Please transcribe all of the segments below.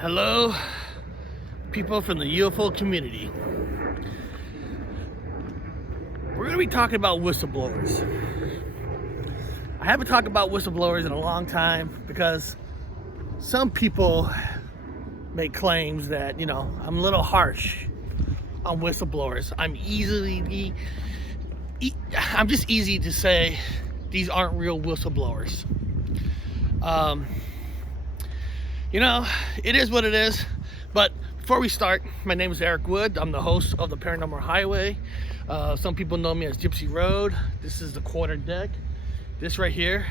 Hello, people from the UFO community. We're going to be talking about whistleblowers. I haven't talked about whistleblowers in a long time because some people make claims that, I'm a little harsh on whistleblowers. I'm just easy to say these aren't real whistleblowers. It is what it is. But before we start, my name is Eric Wood. I'm the host of the Paranormal Highway. Some people know me as Gypsy Road. This is the quarter deck. This right here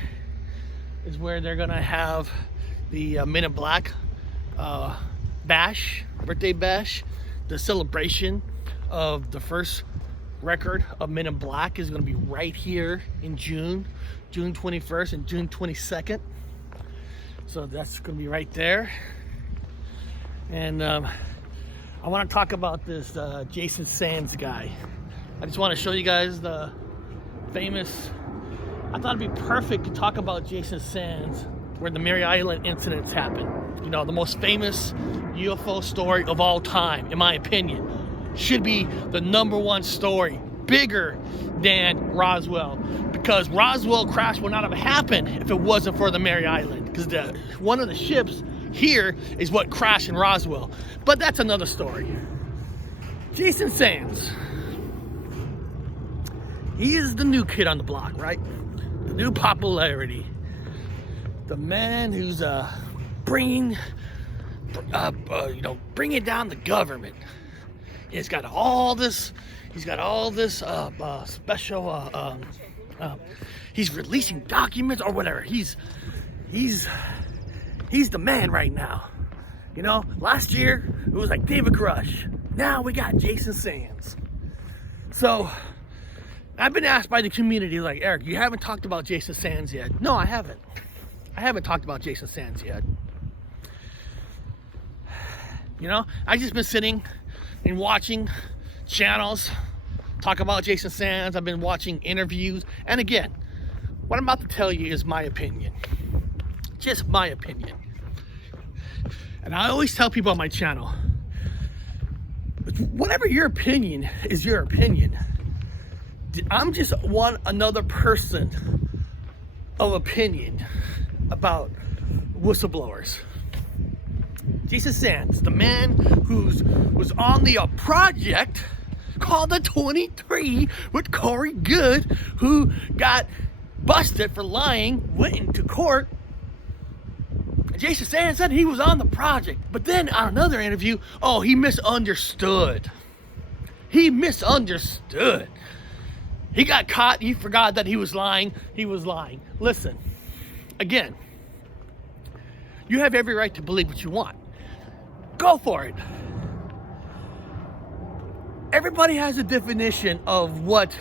is where they're gonna have the Men in Black birthday bash. The celebration of the first record of Men in Black is gonna be right here in June 21st and June 22nd. So that's gonna be right there. And I want to talk about this Jason Sands guy. I just want to show you guys the famous. I thought it'd be perfect to talk about Jason Sands, where the Mary Island incidents happened. The most famous UFO story of all time, in my opinion. Should be the #1 story, bigger than Roswell, because Roswell crash would not have happened if it wasn't for the Mary Island, because one of the ships here is what crashed in Roswell. But that's another story. Jason Sands, he is the new kid on the block, right? The new popularity, the man who's bringing down the government. He's got all this special. He's releasing documents or whatever. He's the man right now. Last year it was like David Rush. Now we got Jason Sands. So I've been asked by the community, like, Eric, you haven't talked about Jason Sands yet. No, I haven't. I haven't talked about Jason Sands yet. I just been sitting and watching channels talk about Jason Sands. I've been watching interviews. And again, what I'm about to tell you is my opinion. Just my opinion. And I always tell people on my channel, whatever your opinion is your opinion. I'm just another person of opinion about whistleblowers. Jason Sands, the man who was on the project called the 23 with Corey Good, who got busted for lying, went into court. Jason Sands said he was on the project, but then on another interview, he misunderstood. He misunderstood. He got caught. He forgot that he was lying. He was lying. Listen, again, you have every right to believe what you want. Go for it. Everybody has a definition of what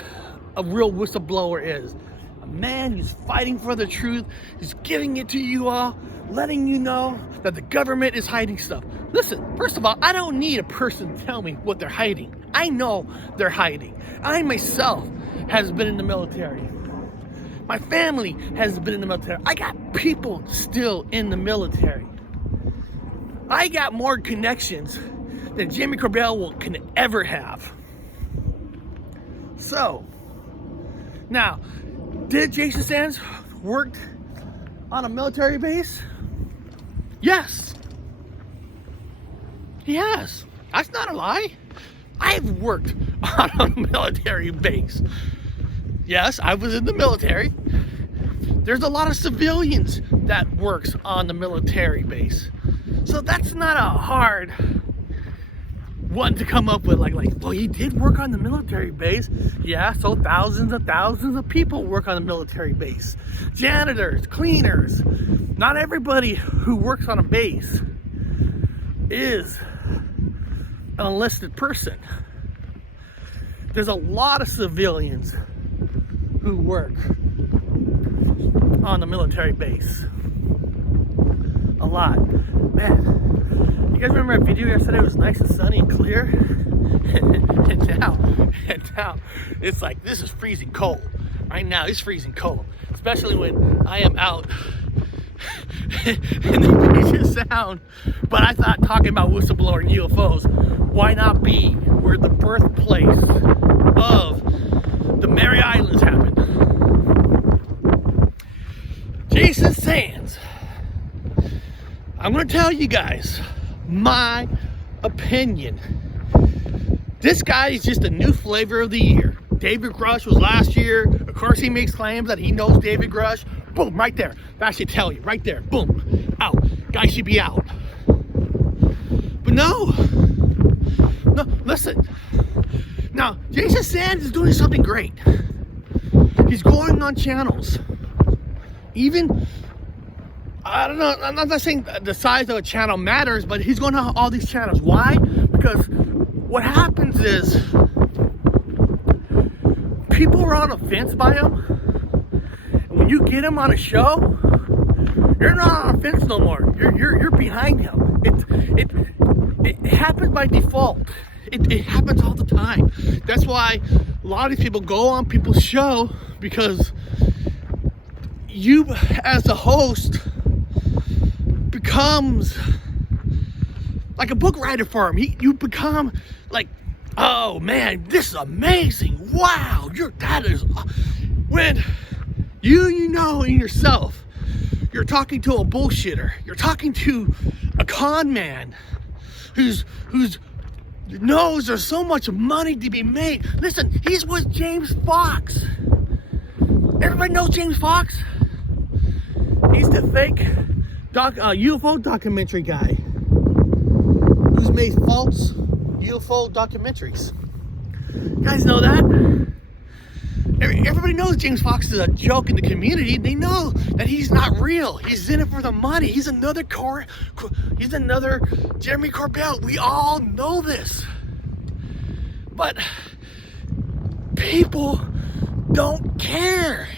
a real whistleblower is. A man who's fighting for the truth, who's giving it to you all, letting you know that the government is hiding stuff. Listen, first of all, I don't need a person to tell me what they're hiding. I know they're hiding. I myself has been in the military. My family has been in the military. I got people still in the military. I got more connections than Jimmy Corbell can ever have. So, now, did Jason Sands work on a military base? Yes. He has. That's not a lie. I've worked on a military base. Yes, I was in the military. There's a lot of civilians that works on the military base. So that's not a hard one to come up with, well, he did work on the military base. Yeah, so thousands of people work on the military base. Janitors, cleaners. Not everybody who works on a base is an enlisted person. There's a lot of civilians who work on the military base. A lot. Man, you guys remember that video yesterday? It was nice and sunny and clear. and now it's like, this is freezing cold. Right now it's freezing cold, especially when I am out and the craziest sound. But I thought, talking about whistleblower and UFOs, why not be where the birthplace of the Mary Islands happened? Jason Sands. I'm going to tell you guys my opinion. This guy is just a new flavor of the year. David Grush was last year. Of course, he makes claims that he knows David Grush. Boom, right there. That should tell you, right there. Boom, out. Guy should be out. But no, listen. Now, Jason Sands is doing something great. He's going on channels. Even, I don't know, I'm not saying the size of a channel matters, but he's going on all these channels. Why? Because what happens is, people are on a fence by him, and when you get him on a show, you're not on a fence no more. You're behind him. It happens by default. It happens all the time. That's why a lot of these people go on people's show, because you, as a host, becomes like a book writer for him. You become like, oh man, this is amazing. Wow, that is, when you know in yourself, you're talking to a bullshitter. You're talking to a con man who's knows there's so much money to be made. Listen, he's with James Fox. Everybody knows James Fox. He's the fake UFO documentary guy who's made false UFO documentaries. You guys know that? Everybody knows James Fox is a joke in the community. They know that he's not real. He's in it for the money. He's another Jeremy Corbell. We all know this. But people don't care.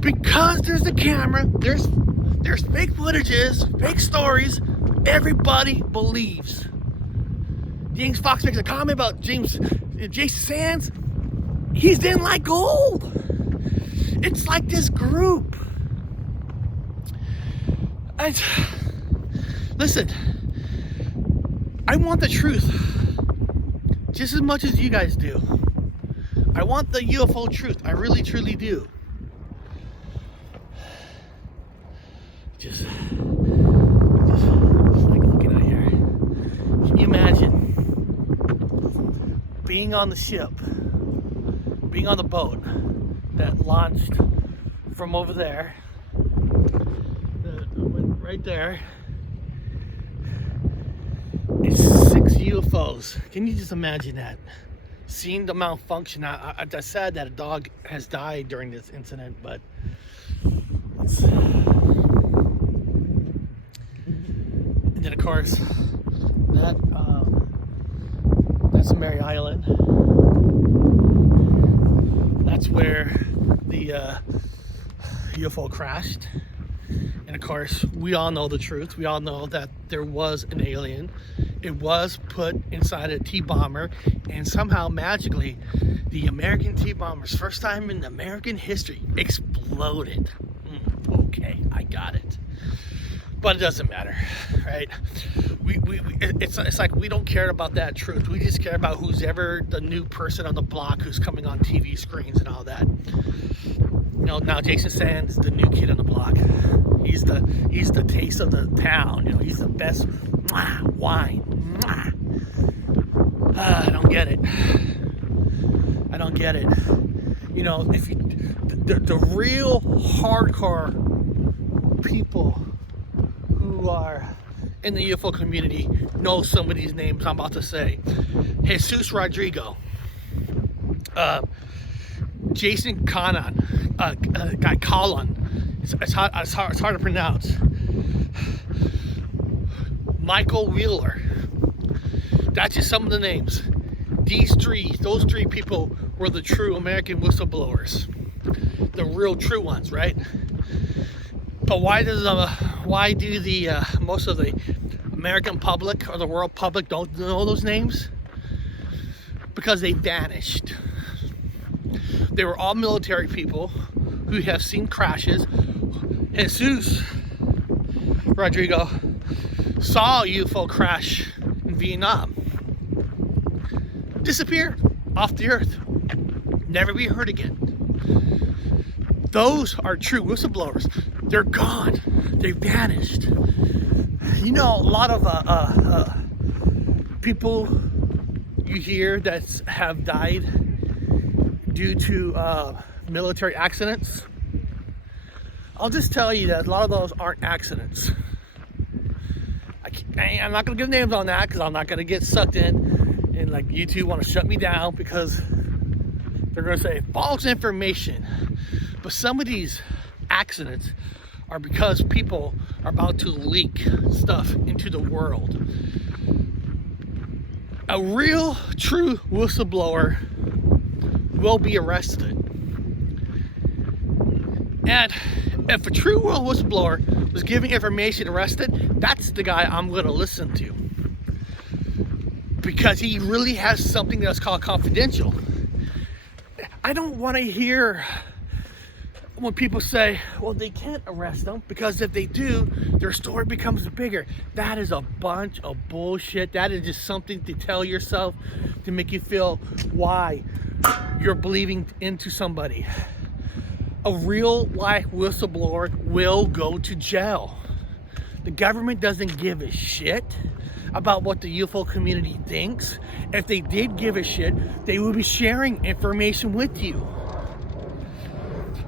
Because there's a camera, there's fake footages, fake stories, everybody believes. James Fox makes a comment about Jason Sands. He's in like gold. It's like this group. Listen, I want the truth just as much as you guys do. I want the UFO truth. I really, truly do. Just like looking out here. Can you imagine being on the ship, being on the boat that launched from over there, that went right there? It's 6 UFOs. Can you just imagine that? Seeing the malfunction. It's sad that a dog has died during this incident, but and then of course that's Mary Island. That's where the UFO crashed. And of course, we all know the truth. We all know that there was an alien. It was put inside a T-bomber, and somehow magically the American T-bombers, first time in American history, exploded. Okay, I got it. But it doesn't matter, right? It's like we don't care about that truth. We just care about who's ever the new person on the block who's coming on TV screens and all that. You know, now Jason Sands is the new kid on the block. He's the taste of the town. You know, he's the best wine. I don't get it. I don't get it. You know, if the real hardcore people who are in the UFO community know some of these names I'm about to say. Jesus Rodrigo, Jason Conan, guy Colin. It's hard to pronounce. Michael Wheeler. That's just some of the names. Those three people were the true American whistleblowers, the real true ones, right? But why do the most of the American public or the world public don't know those names? Because they vanished. They were all military people who have seen crashes, Jesus Rodrigo saw a UFO crash in Vietnam. Disappeared off the earth. Never be heard again. Those are true whistleblowers. They're gone. They vanished. You know, a lot of people you hear that have died due to military accidents. I'll just tell you that a lot of those aren't accidents. I'm not going to give names on that because I'm not going to get sucked in and like YouTube want to shut me down because they're going to say false information. But some of these accidents are because people are about to leak stuff into the world. A real, true whistleblower will be arrested. And if a true whistleblower was giving information arrested, that's the guy I'm going to listen to. Because he really has something that's called confidential. I don't want to hear when people say, well, they can't arrest them because if they do, their story becomes bigger. That is a bunch of bullshit. That is just something to tell yourself to make you feel why you're believing into somebody. A real life whistleblower will go to jail. The government doesn't give a shit about what the UFO community thinks. If they did give a shit, they would be sharing information with you.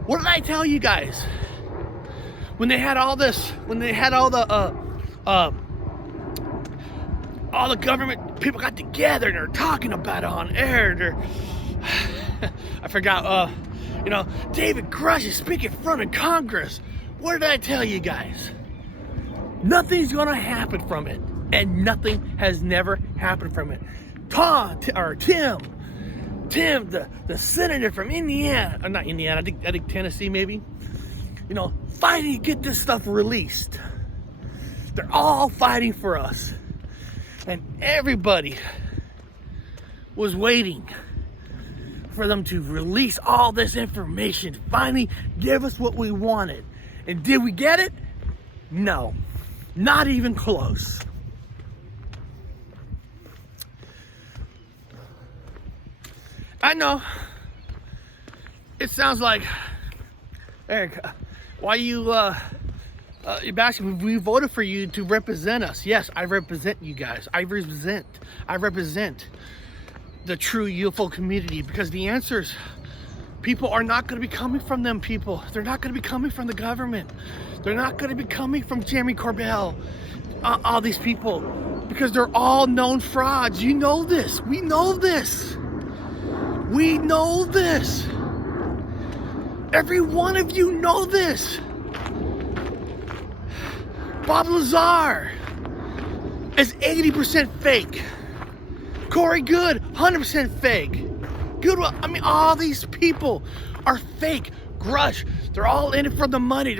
What did I tell you guys? When they had all this, when they had all the government people got together and they're talking about it on air. I forgot, David Grush is speaking in front of Congress. What did I tell you guys? Nothing's gonna happen from it. And nothing has never happened from it. Tim, the senator from Indiana, or not Indiana, I think Tennessee maybe, fighting to get this stuff released. They're all fighting for us. And everybody was waiting for them to release all this information, finally give us what we wanted. And did we get it? No, not even close. I know. It sounds like, Eric, why you're bashing? We voted for you to represent us. Yes, I represent you guys. I represent the true UFO community because the answers, people are not going to be coming from them people. They're not going to be coming from the government. They're not going to be coming from Jeremy Corbell, all these people, because they're all known frauds. You know this. We know this. We know this. Every one of you know this. Bob Lazar is 80% fake. Corey Good, 100% fake. Goodwill, all these people are fake. Grush, they're all in it for the money.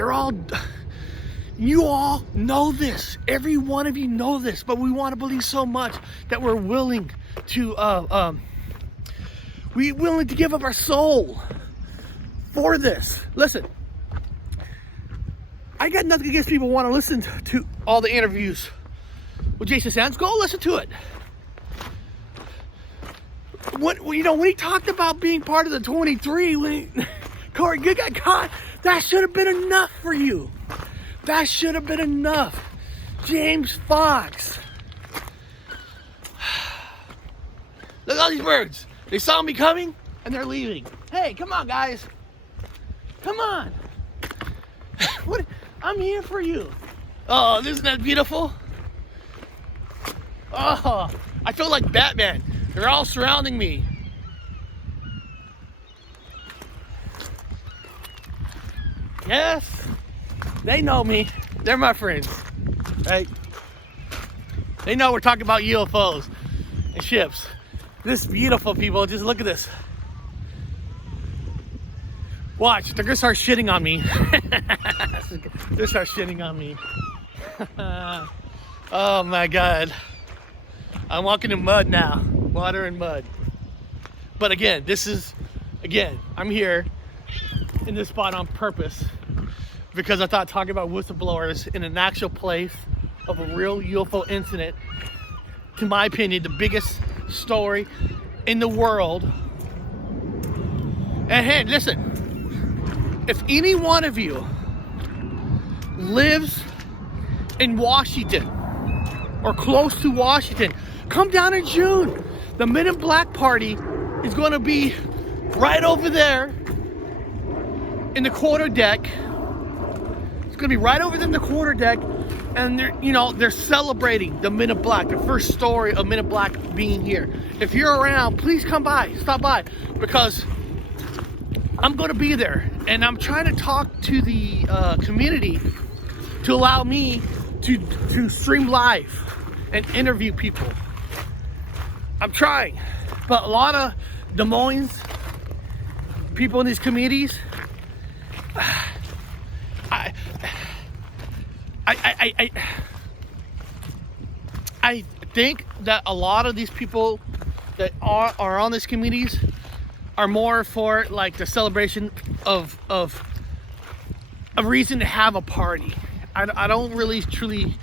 You all know this. Every one of you know this, but we want to believe so much that we're willing to give up our soul for this. Listen, I got nothing against people who want to listen to all the interviews with Jason Sands. Go listen to it. When he talked about being part of the 23, when Corey Good got caught, that should have been enough for you. That should have been enough. James Fox. Look at all these birds. They saw me coming and they're leaving. Hey, come on, guys. Come on. What? I'm here for you. Oh, isn't that beautiful? Oh, I feel like Batman. They're all surrounding me. Yes, they know me. They're my friends, right? They know we're talking about UFOs and ships. This beautiful, people, just look at this. Watch, they're gonna start shitting on me. They're start shitting on me. Oh my God. I'm walking in mud now. Water and mud. But again, I'm here in this spot on purpose because I thought talking about whistleblowers in an actual place of a real UFO incident, to my opinion, the biggest story in the world. And hey, listen, if any one of you lives in Washington or close to Washington, come down in June. The Men in Black party is going to be right over there in the quarter deck. It's going to be right over there in the quarter deck, and they're celebrating the Men in Black, the first story of Men in Black being here. If you're around, please come by, stop by, because I'm going to be there, and I'm trying to talk to the community to allow me to stream live and interview people. I'm trying, but a lot of Des Moines people in these communities, I think that a lot of these people that are on these communities are more for like the celebration of a reason to have a party. I don't really truly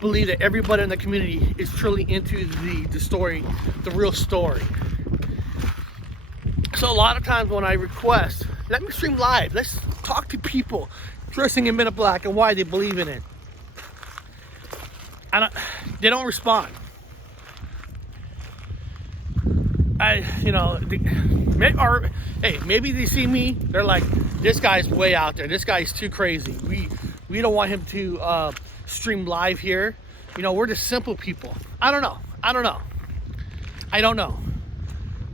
believe that everybody in the community is truly into the story, the real story. So a lot of times when I request, let me stream live, let's talk to people dressing in Men in Black and why they believe in it, they don't respond. Maybe they see me, they're like, this guy's way out there, this guy's too crazy, we don't want him to stream live here. We're just simple people. I don't know,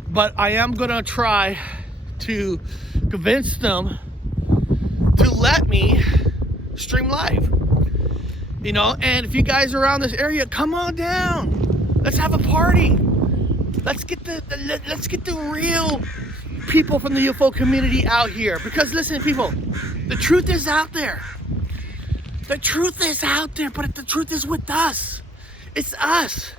but I am gonna try to convince them to let me stream live. And if you guys are around this area, come on down, let's have a party. Let's get the real people from the UFO community out here, because listen, people, the truth is out there. The truth is out there, but the truth is with us. It's us.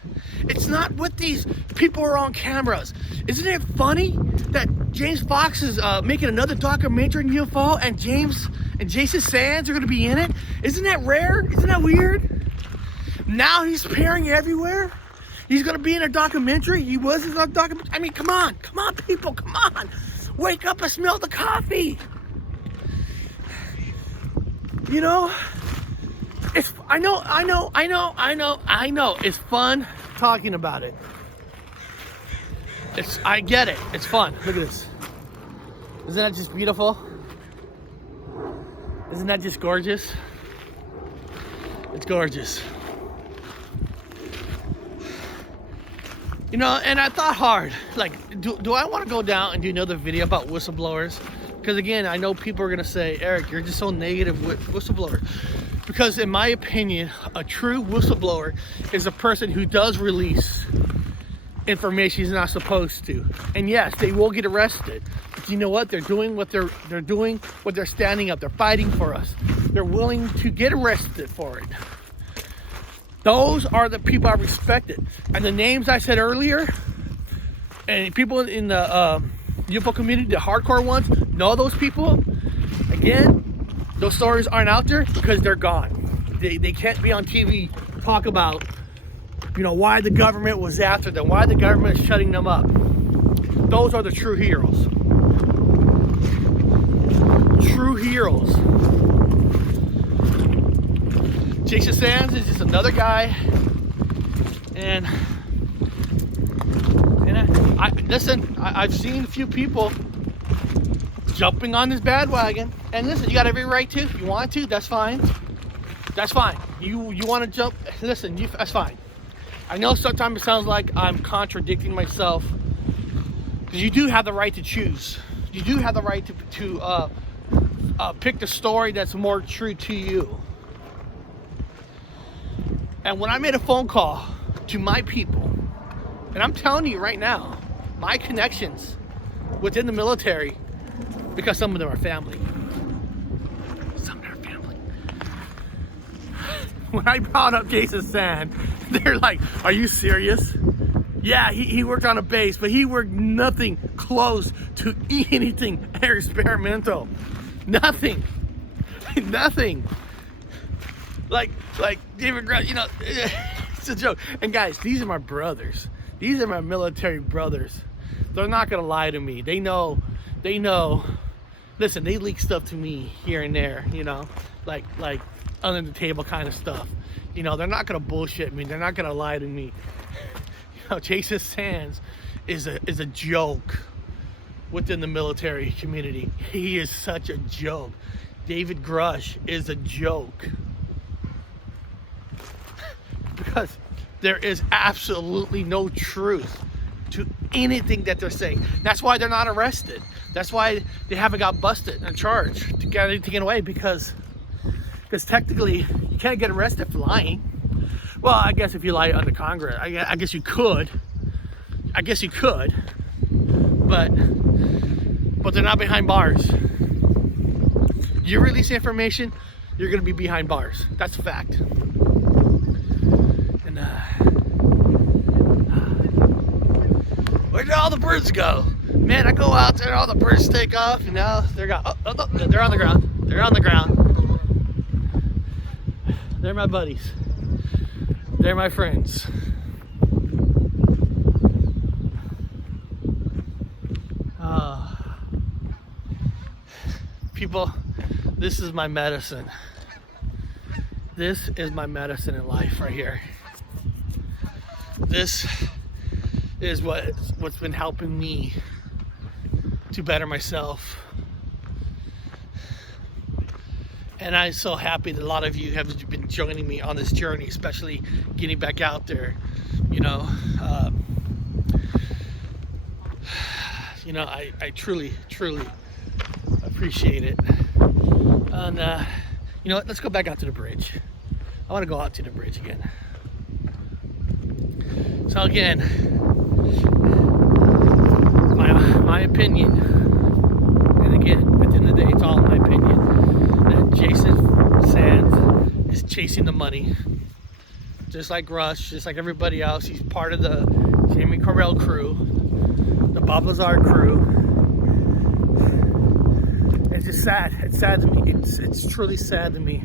It's not with these people who are on cameras. Isn't it funny that James Fox is making another documentary on UFO, and James and Jason Sands are going to be in it? Isn't that rare? Isn't that weird? Now he's appearing everywhere. He's going to be in a documentary. He was in a documentary. I mean, come on, people, come on. Wake up and smell the coffee. I know. It's fun talking about it. I get it. It's fun. Look at this. Isn't that just beautiful? Isn't that just gorgeous? It's gorgeous. And I thought hard, like, do I want to go down and do another video about whistleblowers? Because again, I know people are going to say, Eric, you're just so negative with whistleblowers. Because in my opinion, a true whistleblower is a person who does release information he's not supposed to. And yes, they will get arrested. But you know what? They're doing what they're standing up. They're fighting for us. They're willing to get arrested for it. Those are the people I respected. And the names I said earlier, and people in the UFO community, the hardcore ones, know those people. Again, those stories aren't out there because they're gone. They can't be on TV, talk about, why the government was after them, why the government is shutting them up. Those are the true heroes. True heroes. Jason Sands is just another guy, and I've seen a few people jumping on this bandwagon, and listen, you got every right to. If you want to, that's fine. That's fine. You want to jump? Listen, that's fine. I know sometimes it sounds like I'm contradicting myself, because you do have the right to choose. You do have the right to pick the story that's more true to you. And when I made a phone call to my people, and I'm telling you right now, my connections within the military, because some of them are family. Some of them are family. When I brought up Jason Sand, they're like, are you serious? Yeah, he worked on a base, but he worked nothing close to anything experimental. Nothing. Nothing. Like David Grush, you know, it's a joke. And guys, these are my brothers. These are my military brothers. They're not gonna lie to me. They know. Listen, they leak stuff to me here and there, you know, like under the table kind of stuff. You know, they're not gonna bullshit me. They're not gonna lie to me. You know, Jason Sands is a joke within the military community. He is such a joke. David Grush is a joke. Because there is absolutely no truth to anything that they're saying. That's why they're not arrested. That's why they haven't got busted and charged to get anything away, because technically you can't get arrested for lying. Well, I guess if you lie under Congress, I guess you could. But they're not behind bars. You release information, you're gonna be behind bars. That's a fact. And where did all the birds go? Man, I go out there, all the birds take off, and now they're gone. Oh, they're on the ground. They're on the ground. They're my buddies. They're my friends. People, this is my medicine. This is my medicine in life right here. This is what's been helping me to better myself. And I'm so happy that a lot of you have been joining me on this journey, especially getting back out there. You know, I truly appreciate it. And you know what? Let's go back out to the bridge. I want to go out to the bridge again. So again, my opinion, and again, at the end of the day, it's all my opinion, that Jason Sands is chasing the money. Just like Rush, just like everybody else. He's part of the Jamie Correll crew, the Bob Lazar crew. It's just sad. It's sad to me. It's truly sad to me,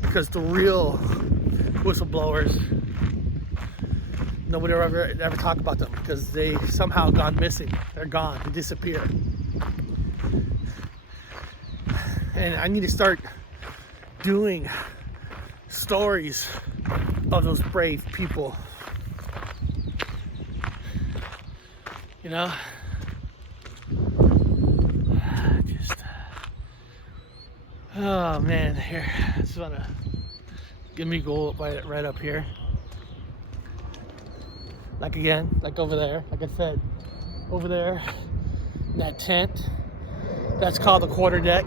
because the real whistleblowers, nobody will ever talk about them, because they somehow gone missing. They're gone. They disappear. And I need to start doing stories of those brave people. You know? Oh man, here, I just wanna go right up here. Like again, like over there, like I said, over there, in that tent, that's called the quarter deck.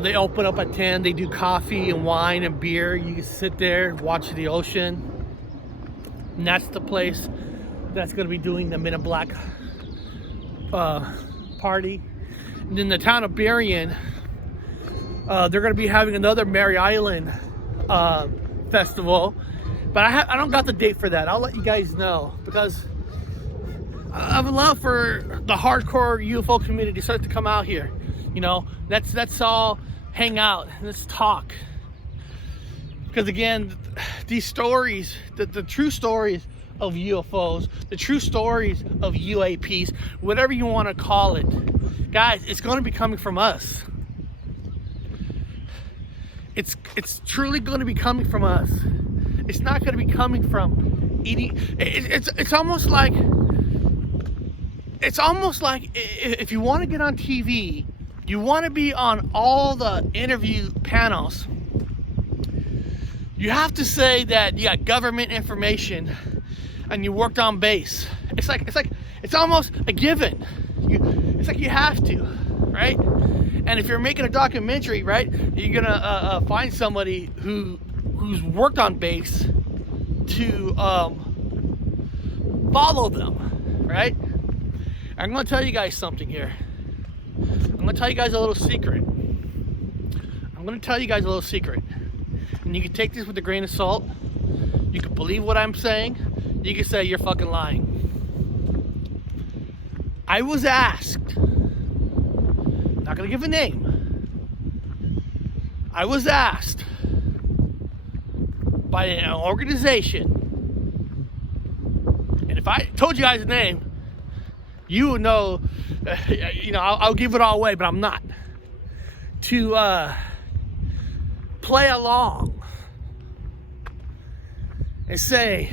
They open up at 10, they do coffee and wine and beer. You can sit there, watch the ocean. And that's the place that's gonna be doing the Men in Black party. And in the town of Berrien, they're going to be having another Mary Island festival, but I don't got the date for that. I'll let you guys know, because I would love for the hardcore UFO community to start to come out here. You know, let's all hang out, let's talk, because again, these stories, the true stories of UFOs, the true stories of UAPs, whatever you want to call it, guys, it's going to be coming from us. It's truly going to be coming from us. It's not going to be coming from eating. It's almost like if you want to get on TV, you want to be on all the interview panels, you have to say that you got government information and you worked on base. It's almost a given. It's like you have to, right? And if you're making a documentary, right, you're gonna find somebody who's worked on base to follow them, right? I'm gonna tell you guys something here. I'm gonna tell you guys a little secret. And you can take this with a grain of salt. You can believe what I'm saying. You can say you're fucking lying. I was asked, not gonna give a name, I was asked by an organization, and if I told you guys the name, you would know, I'll give it all away, but I'm not, to play along and say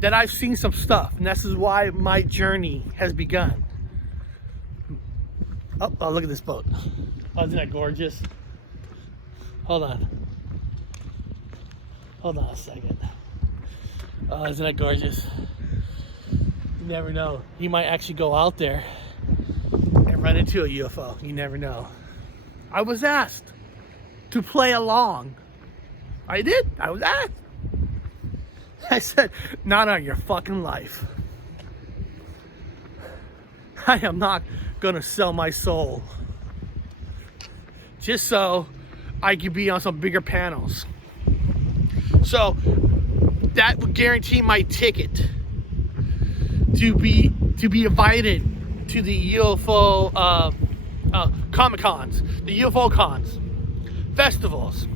that I've seen some stuff, and this is why my journey has begun. Oh, look at this boat. Oh, isn't that gorgeous? Hold on a second. Oh, isn't that gorgeous? You never know. You might actually go out there and run into a UFO. You never know. I was asked to play along. I did. I was asked. I said, not on your fucking life. I am not gonna sell my soul just so I could be on some bigger panels. So that would guarantee my ticket to be invited to the UFO Comic Cons, the UFO cons, festivals.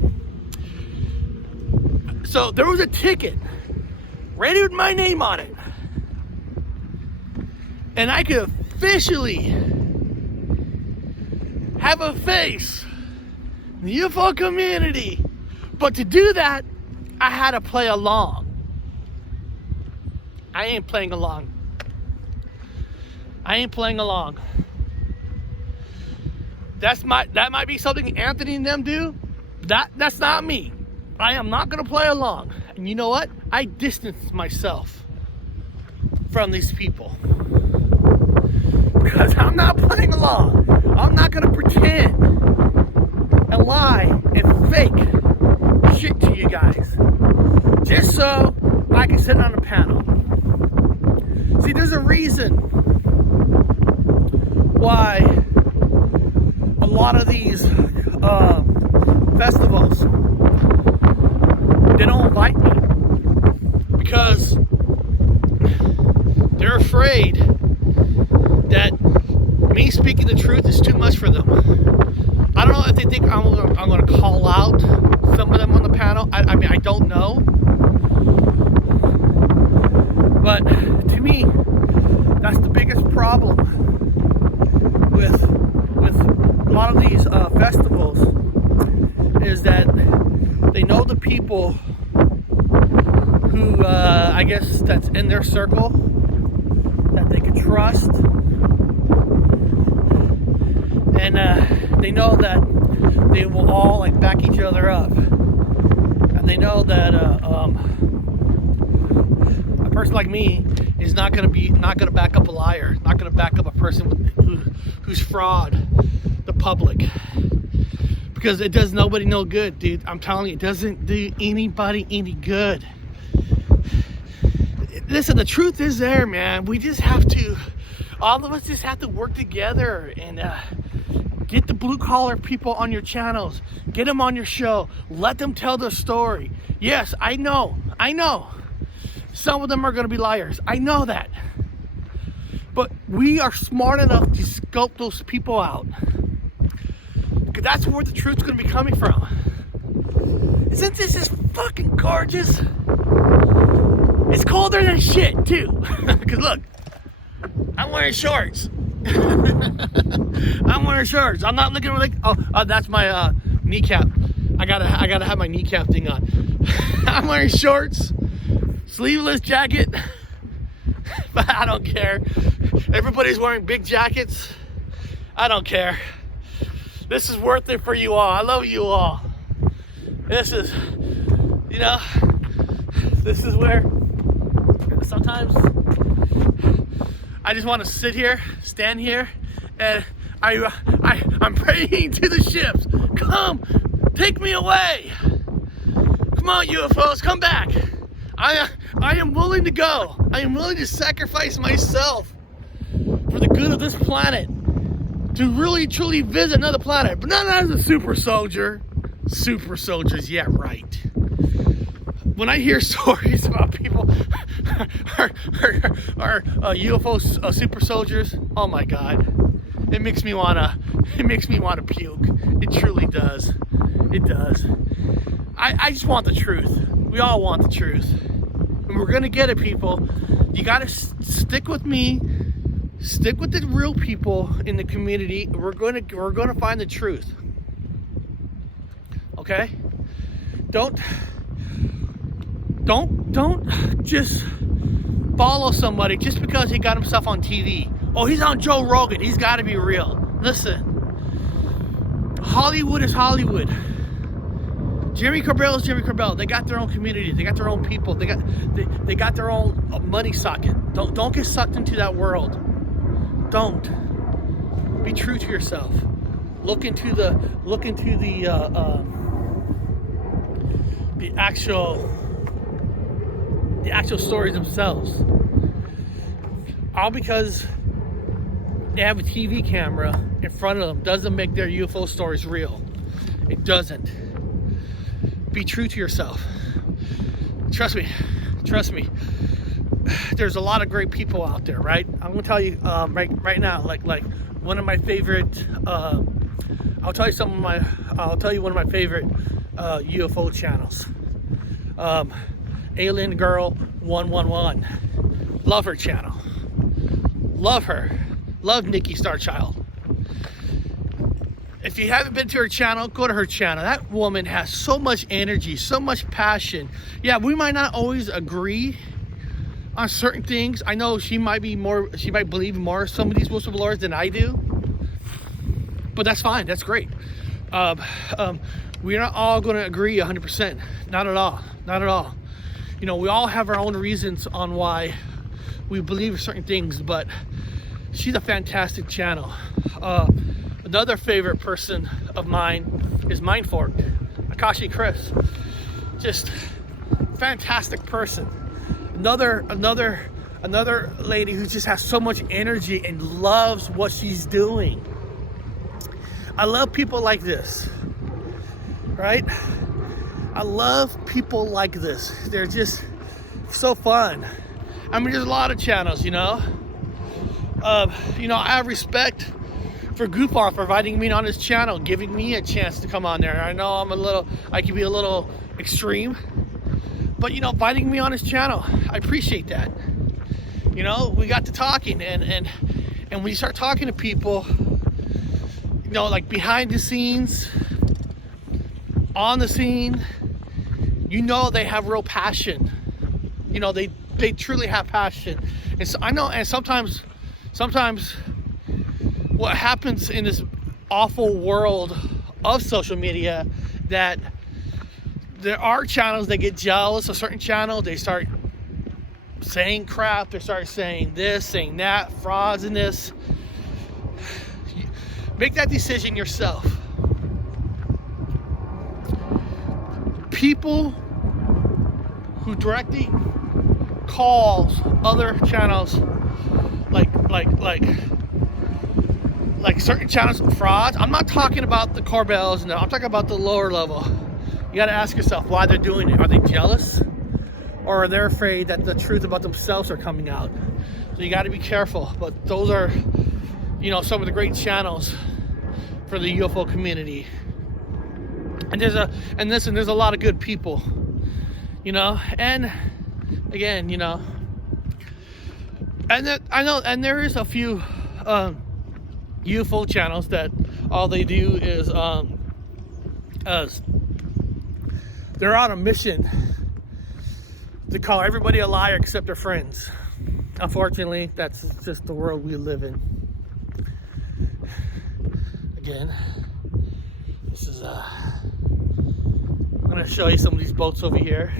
So there was a ticket ready with my name on it, and I could officially have a face in the UFO community. But to do that, I had to play along. I ain't playing along. That might be something Anthony and them do. That's not me. I am not gonna play along. And you know what? I distance myself from these people because I'm not playing along. I'm not gonna pretend and lie and fake shit to you guys just so I can sit on a panel. See, there's a reason why a lot of these festivals, they don't invite me because they're afraid that me speaking the truth is too much for them. I don't know if they think I'm going to call out some of them on the panel. I mean, I don't know. But to me, that's the biggest problem with a lot of these festivals, is that they know the people who, I guess, that's in their circle that they can trust, and they know that they will all like back each other up, and they know that a person like me is not gonna back up a liar, not gonna back up a person who's fraud the public, because it does nobody no good, dude. I'm telling you, it doesn't do anybody any good. Listen, the truth is there, man. We just have to, all of us just have to work together and get the blue collar people on your channels, get them on your show, let them tell their story. Yes, I know some of them are going to be liars. I know that. But we are smart enough to scope those people out, because that's where the truth's going to be coming from. Isn't this just fucking gorgeous? It's colder than shit too. Because look, I'm wearing shorts. I'm wearing shorts. I'm not looking like, oh, that's my kneecap. I gotta have my kneecap thing on. I'm wearing shorts, sleeveless jacket, but I don't care. Everybody's wearing big jackets. I don't care. This is worth it for you all. I love you all. This is, this is where sometimes I just want to sit here, stand here, and I'm praying to the ships. Come, take me away. Come on, UFOs, come back. I am willing to go. I am willing to sacrifice myself for the good of this planet, to really truly visit another planet, but not as a super soldier. Super soldiers, yeah, right. When I hear stories about people are UFO super soldiers, oh my God, it makes me wanna puke. It truly does. It does. I just want the truth. We all want the truth. And we're gonna get it, people. You gotta stick with me. Stick with the real people in the community. We're gonna find the truth. Okay? Don't just follow somebody just because he got himself on TV. Oh, he's on Joe Rogan. He's got to be real. Listen, Hollywood is Hollywood. Jimmy Corbell is Jimmy Corbell. They got their own community. They got their own people. They got their own money socket. Don't get sucked into that world. Don't. Be true to yourself. Look into the actual stories themselves. All because they have a TV camera in front of them doesn't make their UFO stories real. It doesn't. Be true to yourself. Trust me. There's a lot of great people out there, right? I'm gonna tell you right now, like one of my favorite. I'll tell you one of my favorite UFO channels. Alien Girl 111. Love her channel. Love her. Love Nikki Starchild. If you haven't been to her channel, go to her channel. That woman has so much energy, so much passion. Yeah, we might not always agree on certain things. I know she might believe more some of these whistleblowers than I do. But that's fine. That's great. We're not all going to agree 100%. Not at all. Not at all. You know, we all have our own reasons on why we believe certain things, but she's a fantastic channel. Another favorite person of mine is Mindfork, Akashi Chris. Just fantastic person. Another lady who just has so much energy and loves what she's doing. I love people like this, right? I love people like this. They're just so fun. I mean, there's a lot of channels, you know. I have respect for Goofon for inviting me on his channel, giving me a chance to come on there. I know I can be a little extreme, but inviting me on his channel, I appreciate that. We got to talking, and when you start talking to people, like behind the scenes, on the scene, they have real passion. They truly have passion. And so I know, and sometimes what happens in this awful world of social media, that there are channels that get jealous of certain channels. They start saying crap. They start saying this, saying that, frauds in this. Make that decision yourself. People who directly calls other channels like certain channels frauds. I'm not talking about the Corbells, no. I'm talking about the lower level. You got to ask yourself why they're doing it. Are they jealous, or are they afraid that the truth about themselves are coming out? So you got to be careful. But those are, some of the great channels for the UFO community. And there's a lot of good people, and again, and there is a few UFO channels that all they do is they're on a mission to call everybody a liar except their friends. Unfortunately, that's just the world we live in. Again, this is I'm gonna show you some of these boats over here.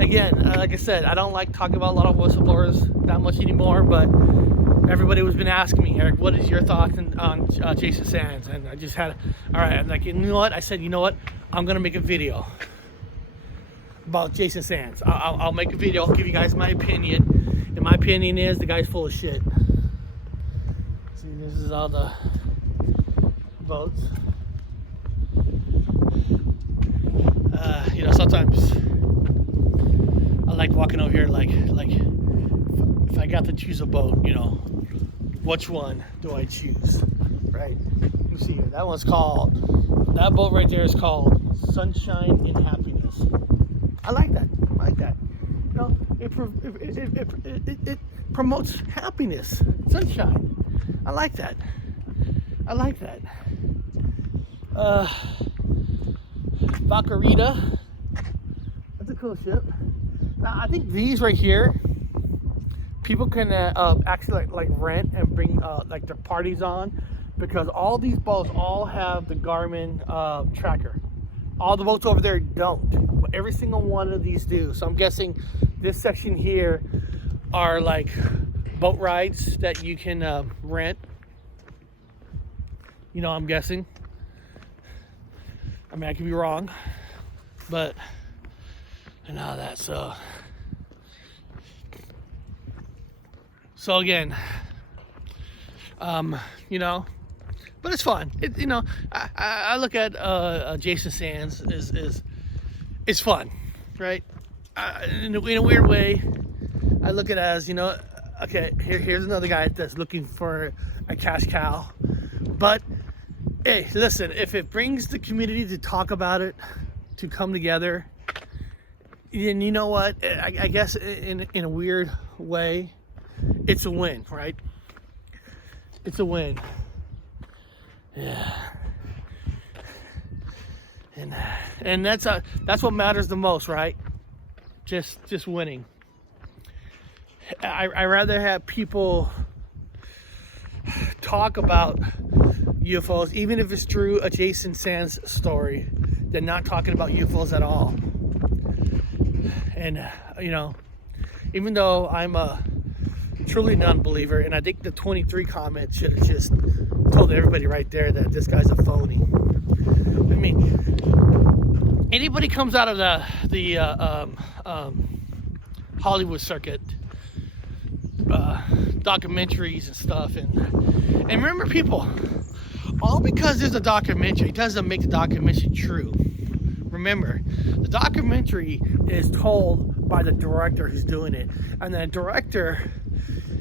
Again, like I said, I don't like talking about a lot of whistleblowers that much anymore, but everybody has been asking me, Eric, what is your thoughts on Jason Sands? And I just had, all right, I'm like, you know what? I said, you know what? I'm gonna make a video about Jason Sands. I'll make a video. I'll give you guys my opinion, and my opinion is the guy's full of shit. See, this is all the boats. Sometimes I like walking over here, like if I got to choose a boat, which one do I choose, right? You see here, that one's called That boat right there is called Sunshine and Happiness. I like that. I like that. You know, it promotes happiness, sunshine. I like that. I like that. Vaquerita. That's a cool ship. Now, I think these right here, people can actually like rent and bring like their parties on, because all these boats all have the Garmin tracker. All the boats over there don't, but every single one of these do. So I'm guessing this section here are like boat rides that you can rent. You know, I'm guessing. I mean, I could be wrong, but I know that. So again, you know, but it's fun. You know, I look at Jason Sands is it's fun, right? In a weird way, I look at it as, you know, okay, here's another guy that's looking for a cash cow, but hey, listen, if it brings the community to talk about it, to come together, then you know what? I guess in a weird way, it's a win, right? It's a win. Yeah. And that's what matters the most, right? Just winning. I rather have people talk about UFOs, even if it's through a Jason Sands story, than not talking about UFOs at all. And you know, even though I'm a truly non-believer, and I think the 23 comment should have just told everybody right there that this guy's a phony. I mean, anybody comes out of the Hollywood circuit, documentaries and stuff, and remember, people, all because there's a documentary doesn't make the documentary true. Remember, the documentary is told by the director who's doing it, and a director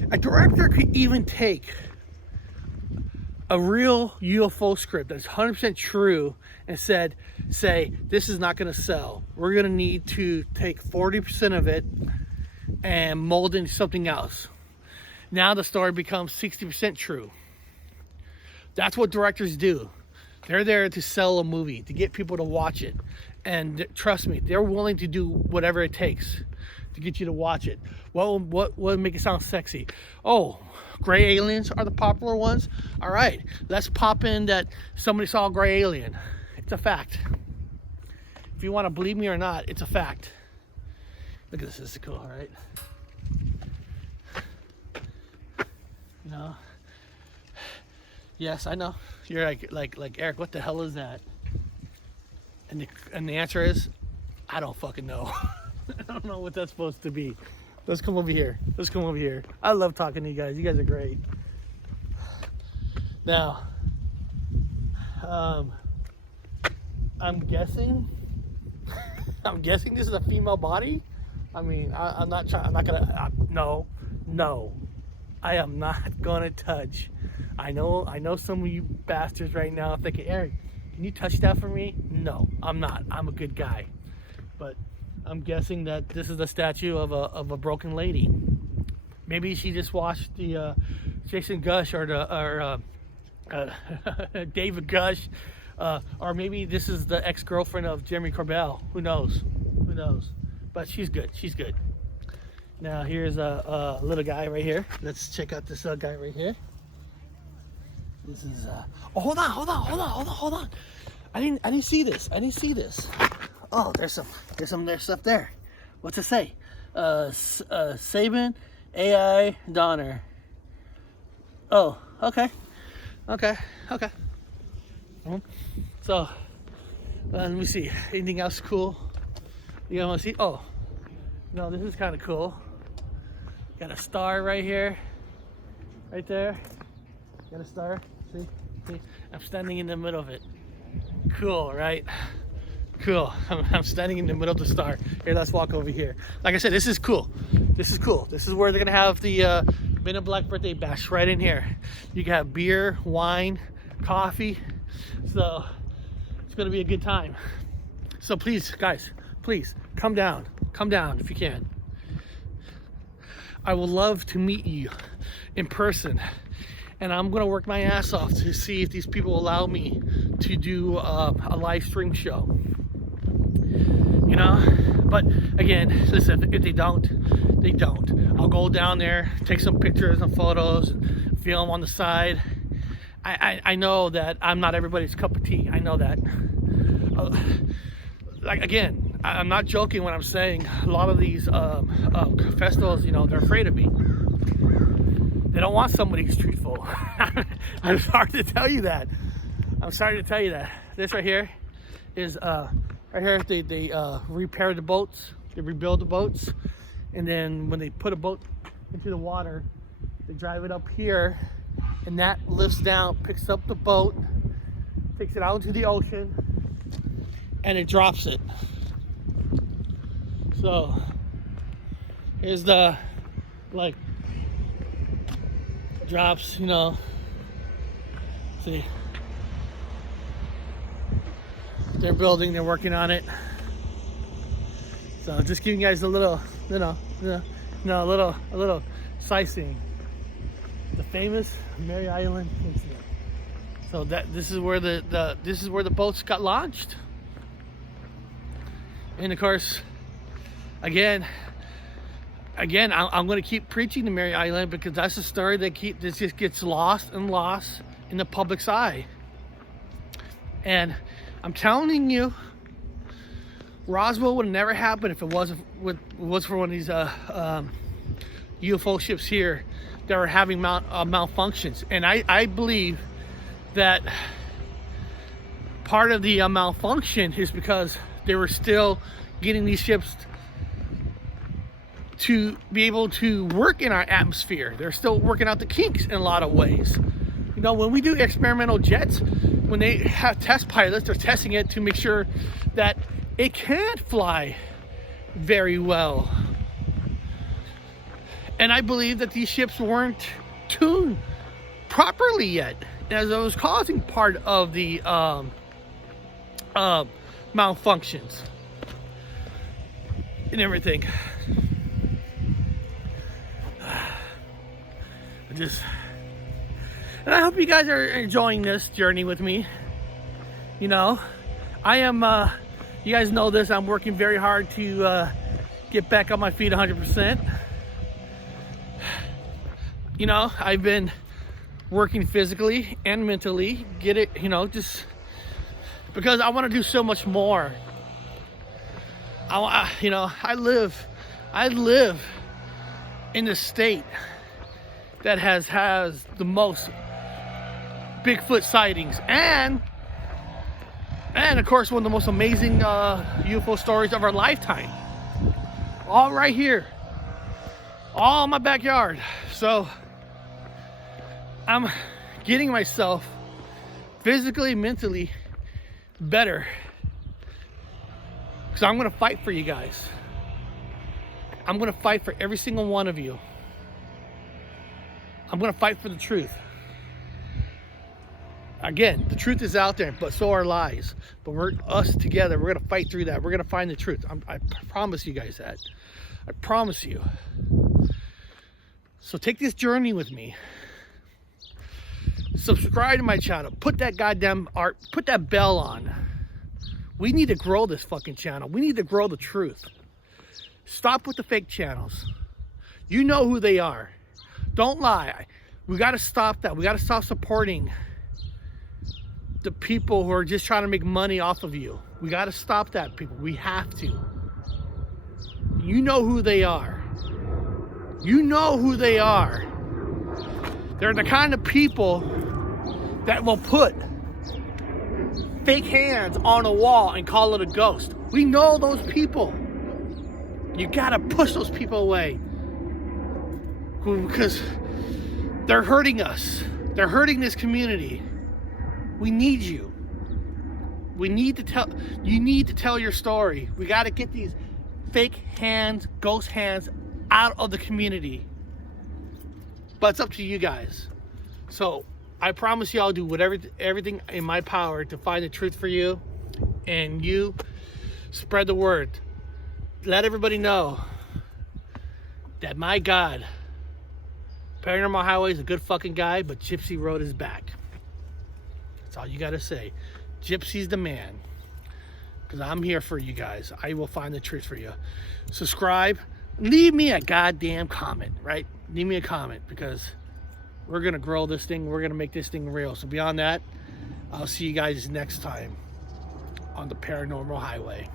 could even take a real UFO script that's 100% true and say this is not going to sell. We're going to need to take 40% of it and mold it into something else. Now the story becomes 60% true. That's what directors do. They're there to sell a movie, to get people to watch it. And trust me, they're willing to do whatever it takes to get you to watch it. What would make it sound sexy? Oh, gray aliens are the popular ones? All right, let's pop in that somebody saw a gray alien. It's a fact. If you want to believe me or not, it's a fact. Look at this, this is cool, all right? You know? Yes, I know. You're like Eric, what the hell is that? And the answer is, I don't fucking know. I don't know what that's supposed to be. Let's come over here. Let's come over here. I love talking to you guys. You guys are great. Now, I'm guessing this is a female body. I mean, I'm not gonna. No. I am not gonna touch. I know some of you bastards right now thinking, Eric, can you touch that for me? No, I'm not. I'm a good guy. But I'm guessing that this is the statue of a broken lady. Maybe she just watched the Jason Gush or David Gush, or maybe this is the ex-girlfriend of Jeremy Corbell. Who knows? Who knows? But she's good. She's good. Now here's a little guy right here. Let's check out this guy right here. This is oh, hold on. I didn't see this. Oh, there's stuff there. What's it say? Sabin AI Diener. Oh, okay. So let me see. Anything else cool you guys want to see? Oh, no, this is kind of cool. Got a star right here, right there. Got a star. See? I'm standing in the middle of it. Cool, right? Cool. I'm standing in the middle of the star. Here, let's walk over here. Like I said, this is cool. This is where they're gonna have the Men in Black birthday bash right in here. You can have beer, wine, coffee. So going to be a good time. So please, guys, please come down if you can. I would love to meet you in person, and I'm going to work my ass off to see if these people allow me to do a live stream show. You know, but again, listen, if they don't, they don't. I'll go down there, take some pictures and photos, film on the side. I know that I'm not everybody's cup of tea. I know that. Like, again, I'm not joking when I'm saying a lot of these festivals, you know, they're afraid of me. They don't want somebody who's truthful. I'm sorry to tell you that. I'm sorry to tell you that. This right here is right here. They repair the boats. They rebuild the boats, and then when they put a boat into the water, they drive it up here, and that lifts down, picks up the boat, takes it out into the ocean, and it drops it. So here's the, like, drops, you know. See, they're building, they're working on it. So just giving you guys a little, a little sightseeing. The famous Mary Island incident. So this is where the boats got launched. And of course, again, I'm going to keep preaching to Mary Island, because that's a story that just gets lost and lost in the public's eye. And I'm telling you, Roswell would have never happened if it wasn't for one of these UFO ships here that were having malfunctions. And I believe that part of the malfunction is because they were still getting these ships to be able to work in our atmosphere. They're still working out the kinks in a lot of ways. You know, when we do experimental jets, when they have test pilots, they're testing it to make sure that it can't fly very well. And I believe that these ships weren't tuned properly yet, as it was causing part of the malfunctions and everything. And I hope you guys are enjoying this journey with me. You know, I am, you guys know this, I'm working very hard to get back on my feet 100%. You know, I've been working physically and mentally, get it, you know, just because I want to do so much more. You know, I live in the state that has the most Bigfoot sightings, and of course one of the most amazing UFO stories of our lifetime, all right here, all in my backyard. So I'm getting myself physically, mentally better, because I'm going to fight for you guys. I'm going to fight for every single one of you. I'm going to fight for the truth. Again, the truth is out there, but so are lies. But we're us together. We're going to fight through that. We're going to find the truth. I promise you guys that. I promise you. So take this journey with me. Subscribe to my channel. Put that goddamn put that bell on. We need to grow this fucking channel. We need to grow the truth. Stop with the fake channels. You know who they are. Don't lie. We got to stop that. We got to stop supporting the people who are just trying to make money off of you. We got to stop that, people. We have to. You know who they are. You know who they are. They're the kind of people that will put fake hands on a wall and call it a ghost. We know those people. You gotta push those people away, because they're hurting us. They're hurting this community. We need you. We need to tell, you need to tell your story. We gotta get these fake hands, ghost hands out of the community. But it's up to you guys. So I promise you I'll do everything in my power to find the truth for you. and you spread the word. Let everybody know that my God, Paranormal Highway is a good fucking guy, but Gypsy rode his back. That's all you gotta say. Gypsy's the man. Because I'm here for you guys. I will find the truth for you. Subscribe. Leave me a goddamn comment, right? Leave me a comment, because we're going to grow this thing. We're going to make this thing real. So beyond that, I'll see you guys next time on the Paranormal Highway.